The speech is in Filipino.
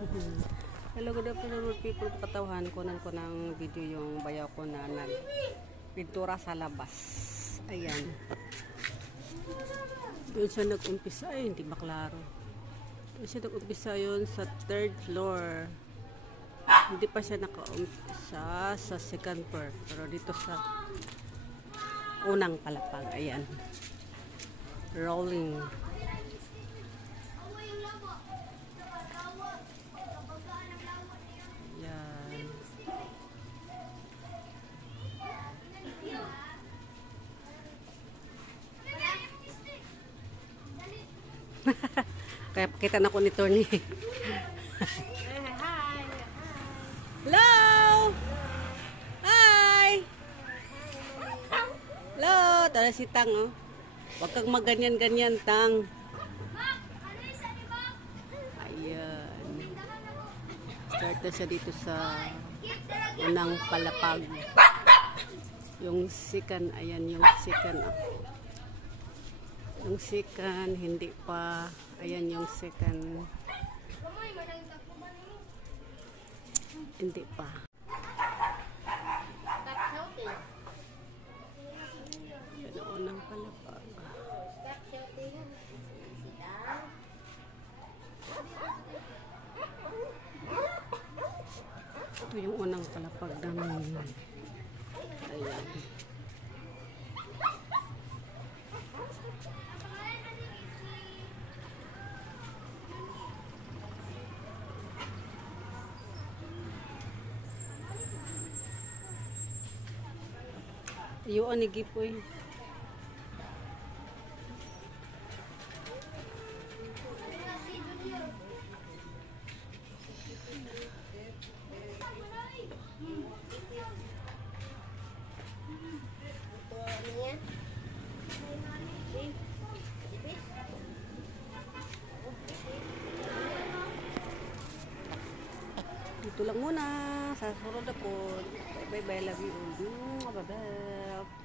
Hello, good afternoon people. Katawhan ko ng video yung bayaw ko na nagpintura sa labas. Ayan. Doon siya nag-umpisa. Ay, hindi maklaro. Doon siya nag-umpisa yun sa third floor. Hindi pa siya naka-umpisa sa second floor. Pero dito sa unang palapag. Ayan. Rolling. Kaya pakita na ko ni Tony. Hello! Hi! Hello! Tala si Tang, oh. Huwag kang maganyan-ganyan, Tang. Ayan. Start na siya dito sa unang palapag. Yung second, ayan yung second, oh. Yung second, hindi pa. Ayan yung second. Hindi pa. Yan ang unang palapag. Ito yung unang palapag namin. Ayan. Yun, gipoy. Dito lang muna. Sa sunod ako. Bye bye. Love you all. Bye bye.